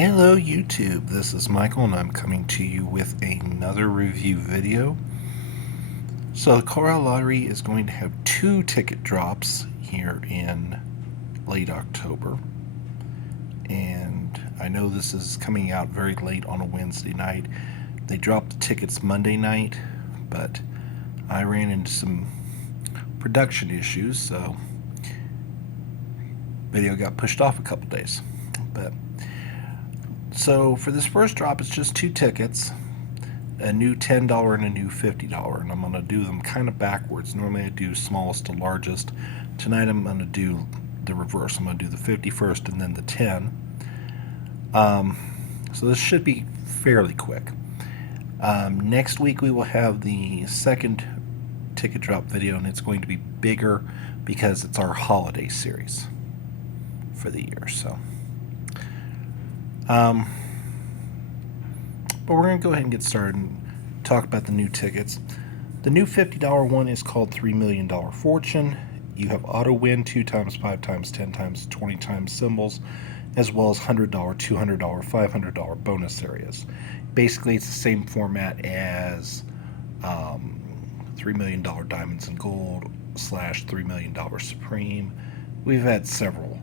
Hello YouTube, this is Michael and I'm coming to you with another review video. So the Colorado Lottery is going to have 2 ticket drops here in late October. And I know this is coming out very late on a Wednesday night. They dropped the tickets Monday night, but I ran into some production issues, so video got pushed off a couple days. So for this first drop, it's just 2 tickets, a new $10 and a new $50, and I'm going to do them kind of backwards. Normally I do smallest to largest. Tonight I'm going to do the reverse. I'm going to do the 50 first and then the 10. So this should be fairly quick. Next week we will have the second ticket drop video, and it's going to be bigger because it's our holiday series for the year. But we're going to go ahead and get started and talk about the new tickets. The new $50 one is called $3 Million Fortune. You have auto win 2 times, 5 times, 10 times, 20 times symbols, as well as $100, $200, $500 bonus areas. Basically, it's the same format as $3 Million Diamonds and Gold / $3 Million Supreme. We've had several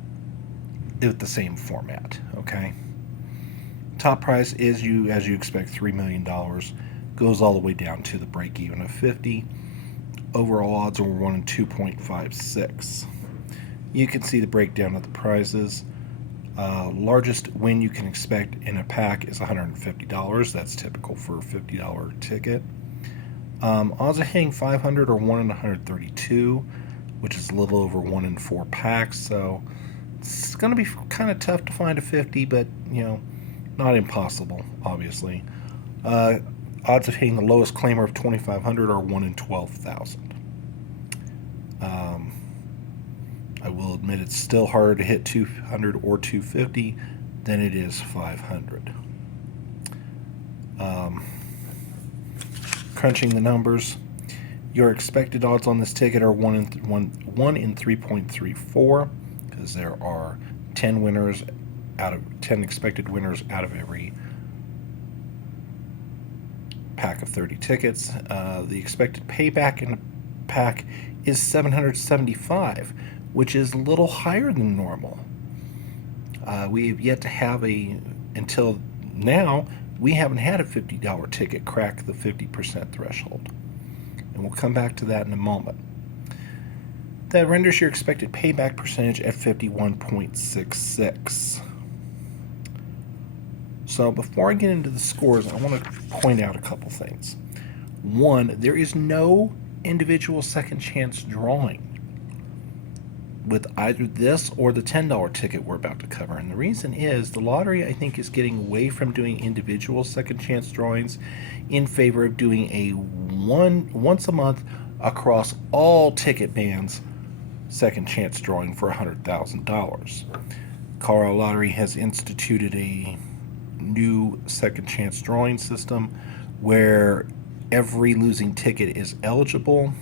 with the same format, okay? Top prize is, as you expect, $3 million. Goes all the way down to the break even of 50. Overall odds are 1 in 2.56. You can see the breakdown of the prizes. Largest win you can expect in a pack is $150. That's typical for a $50 ticket. Odds of hitting 500 are 1 in 132, which is a little over 1 in 4 packs. So it's going to be kind of tough to find a 50, but not impossible, obviously. Odds of hitting the lowest claimer of 2,500 are 1 in 12,000. I will admit it's still harder to hit 200 or 250 than it is 500. Crunching the numbers, your expected odds on this ticket are 1 in 3.34, because there are 10 winners out of 10 expected winners out of every pack of 30 tickets. The expected payback in a pack is 775, which is a little higher than normal. We have yet to have until now, we haven't had a $50 ticket crack the 50% threshold. And we'll come back to that in a moment. That renders your expected payback percentage at 51.66. So before I get into the scores, I want to point out a couple things. One, there is no individual second chance drawing with either this or the $10 ticket we're about to cover. And the reason is the lottery, I think, is getting away from doing individual second chance drawings in favor of doing a once a month across all ticket bands second chance drawing for $100,000. Colorado Lottery has instituted a new second chance drawing system where every losing ticket is eligible.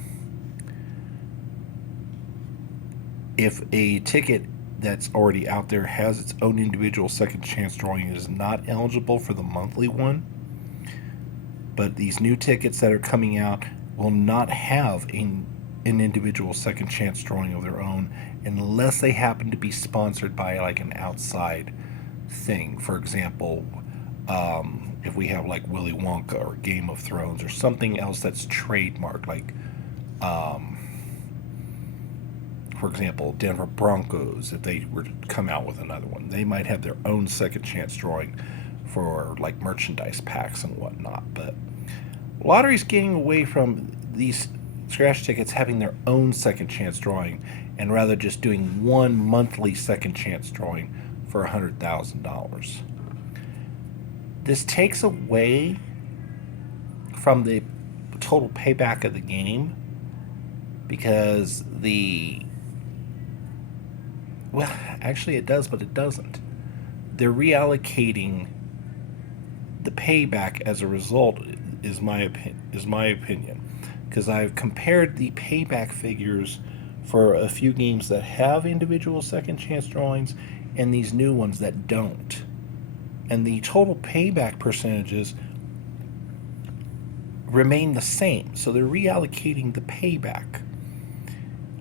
If a ticket that's already out there has its own individual second chance drawing, it is not eligible for the monthly one. But these new tickets that are coming out will not have an individual second chance drawing of their own unless they happen to be sponsored by like an outside thing. For example, if we have like Willy Wonka or Game of Thrones or something else that's trademarked, like for example, Denver Broncos, if they were to come out with another one, they might have their own second chance drawing for like merchandise packs and whatnot. But lottery's getting away from these scratch tickets having their own second chance drawing and rather just doing one monthly second chance drawing for $100,000. This takes away from the total payback of the game because well, actually it does, but it doesn't. They're reallocating the payback as a result, is my opinion, because I've compared the payback figures for a few games that have individual second chance drawings and these new ones that don't. and the total payback percentages remain the same. So they're reallocating the payback.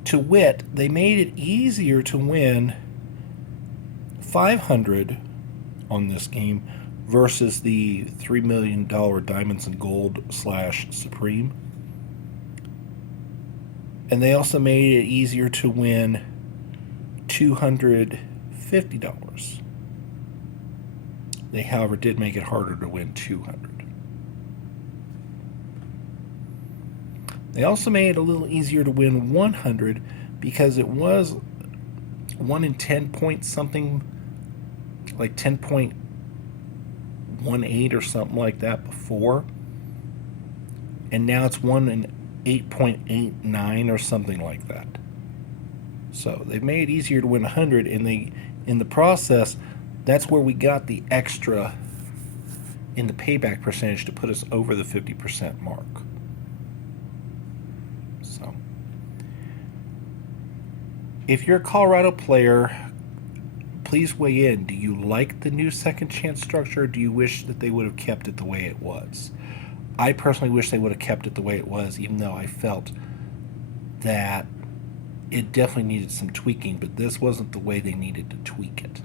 To wit, they made it easier to win 500 on this game versus the $3 million Diamonds and Gold / Supreme. And they also made it easier to win $250. They, however, did make it harder to win 200. They also made it a little easier to win 100 because it was 1 in 10 point something, like 10.18 or something like that before. And now it's 1 in 8.89 or something like that. So they've made it easier to win 100, and in the process, that's where we got the extra in the payback percentage to put us over the 50% mark. So if you're a Colorado player, please weigh in. Do you like the new second chance structure, or do you wish that they would have kept it the way it was? I personally wish they would have kept it the way it was, even though I felt that it definitely needed some tweaking, but this wasn't the way they needed to tweak it.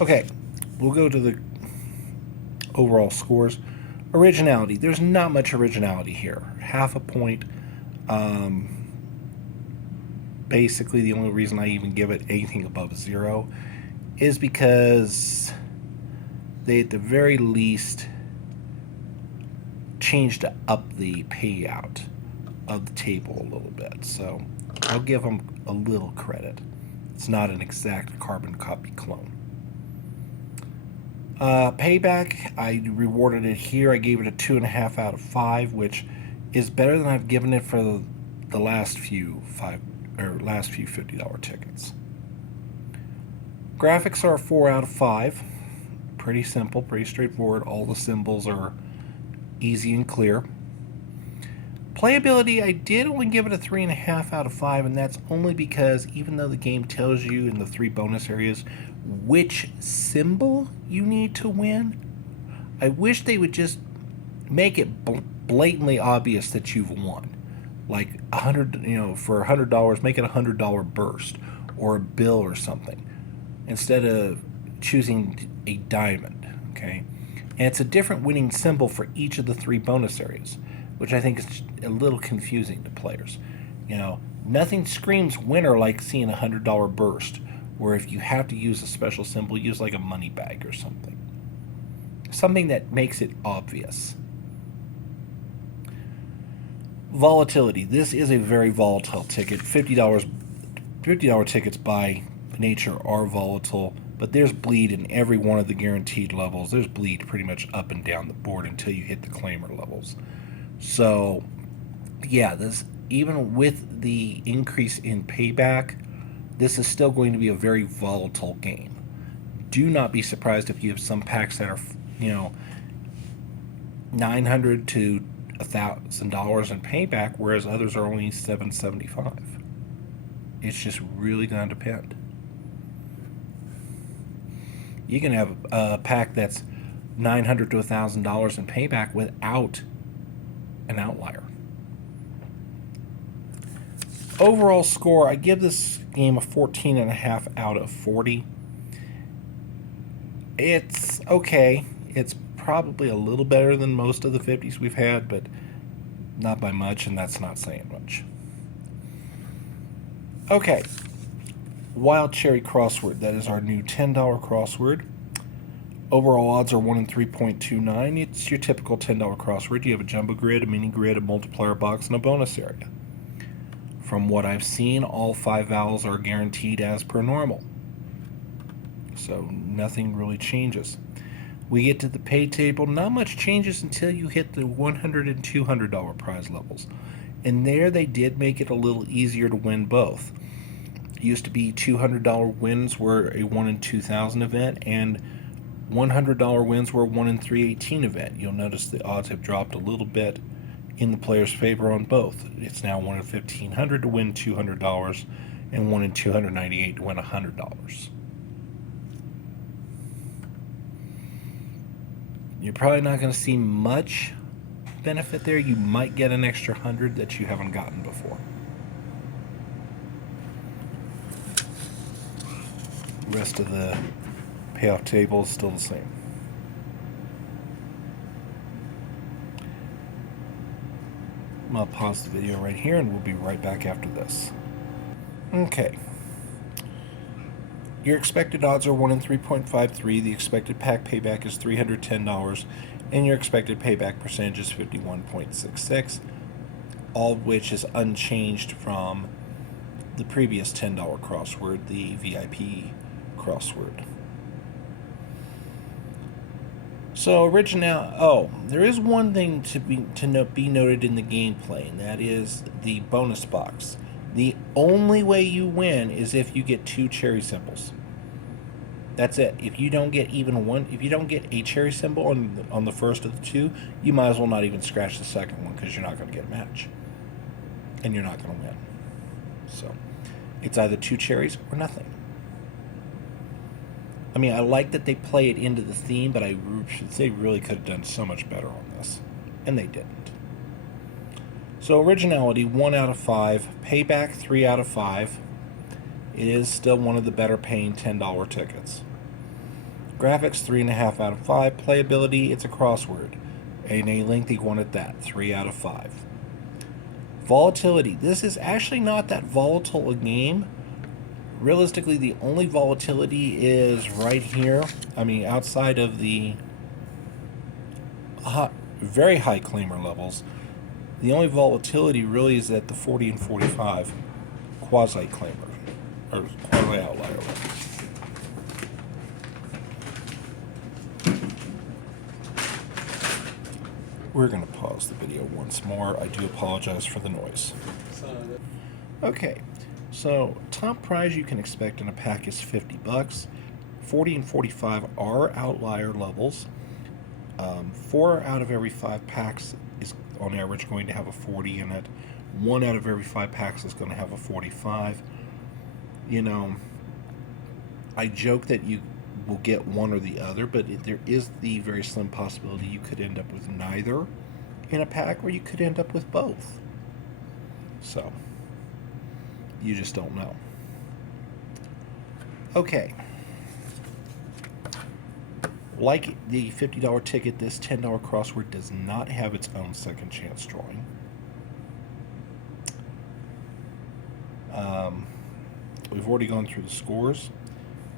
Okay, we'll go to the overall scores. Originality. There's not much originality here. Half a point. Basically, the only reason I even give it anything above 0 is because they, at the very least, changed up the payout of the table a little bit. So I'll give them a little credit. It's not an exact carbon copy clone. Payback, I rewarded it here. I gave it a 2.5 out of 5, which is better than I've given it for the last few $50 tickets. Graphics are a 4 out of 5. Pretty simple, pretty straightforward. All the symbols are easy and clear. Playability, I did only give it a 3.5 out of 5, and that's only because even though the game tells you in the 3 bonus areas which symbol you need to win, I wish they would just make it blatantly obvious that you've won. Like for $100, make it a $100 burst or a bill or something, instead of choosing a diamond. Okay, and it's a different winning symbol for each of the 3 bonus areas, which I think is a little confusing to players. Nothing screams winner like seeing a $100 burst, where if you have to use a special symbol, use like a money bag or something. Something that makes it obvious. Volatility. This is a very volatile ticket. $50 tickets by nature are volatile, but there's bleed in every one of the guaranteed levels. There's bleed pretty much up and down the board until you hit the claimer levels. So, yeah, this, even with the increase in payback, this is still going to be a very volatile game. Do not be surprised if you have some packs that are, $900 to $1,000 in payback, whereas others are only $775. It's just really going to depend. You can have a pack that's $900 to $1,000 in payback without an outlier. Overall score, I give this game a 14.5 out of 40. It's okay. It's probably a little better than most of the 50s we've had, but not by much, and that's not saying much. Okay, Wild Cherry Crossword. That is our new $10 crossword. Overall odds are 1 in 3.29. It's your typical $10 crossword. You have a jumbo grid, a mini grid, a multiplier box, and a bonus area. From what I've seen, all 5 vowels are guaranteed as per normal. So nothing really changes. We get to the pay table. Not much changes until you hit the $100 and $200 prize levels. And there they did make it a little easier to win both. It used to be $200 wins were a 1 in 2,000 event, and $100 wins were a 1 in 318 event. You'll notice the odds have dropped a little bit in the player's favor on both. It's now 1 in 1,500 to win $200 and 1 in 298 to win $100. You're probably not going to see much benefit there. You might get an extra 100 that you haven't gotten before. The rest of the payoff table is still the same. I'll pause the video right here and we'll be right back after this. Okay. Your expected odds are 1 in 3.53. The expected pack payback is $310. And your expected payback percentage is 51.66. All of which is unchanged from the previous $10 crossword, the VIP crossword. So there is one thing to be noted in the gameplay, and that is the bonus box. The only way you win is if you get 2 cherry symbols. That's it. If you don't get if you don't get a cherry symbol on the first of the 2, you might as well not even scratch the second one, because you're not going to get a match, and you're not going to win. So it's either 2 cherries or nothing. I mean, I like that they play it into the theme, but they really could have done so much better on this, and they didn't. So originality, 1 out of 5. Payback, 3 out of 5. It is still one of the better paying $10 tickets. Graphics, 3.5 out of 5. Playability, it's a crossword, and a lengthy one at that, 3 out of 5. Volatility, this is actually not that volatile a game. Realistically, the only volatility is right here. I mean, outside of the very high claimer levels, the only volatility really is at the 40 and 45 quasi-claimer, or quasi-outlier levels. We're going to pause the video once more. I do apologize for the noise. Okay. So, top prize you can expect in a pack is $50. 40 and 45 are outlier levels. 4 out of every 5 packs is on average going to have a 40 in it. 1 out of every 5 packs is going to have a 45. You know, I joke that you will get one or the other, but there is the very slim possibility you could end up with neither in a pack, or you could end up with both. So, you just don't know. Okay. Like the $50 ticket, this $10 crossword does not have its own second chance drawing. We've already gone through the scores.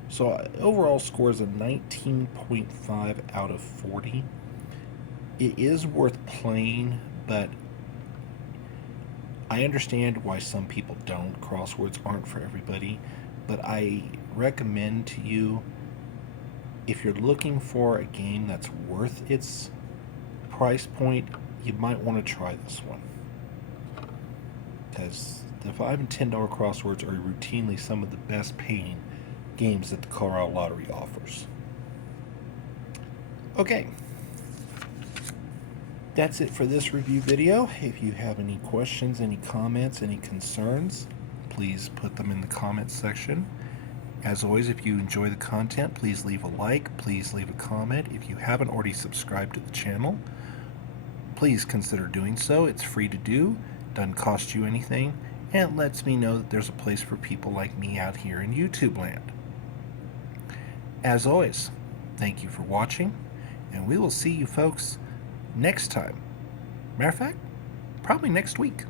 So overall score is a 19.5 out of 40. It is worth playing, but I understand why some people don't. Crosswords aren't for everybody, but I recommend to you, if you're looking for a game that's worth its price point, you might want to try this one. Because the $5 and $10 crosswords are routinely some of the best paying games that the Colorado Lottery offers. Okay. That's it for this review video. If you have any questions, any comments, any concerns, please put them in the comments section. As always, if you enjoy the content, please leave a like, please leave a comment. If you haven't already subscribed to the channel, please consider doing so. It's free to do, doesn't cost you anything, and it lets me know that there's a place for people like me out here in YouTube land. As always, thank you for watching, and we will see you folks next time. Matter of fact, probably next week.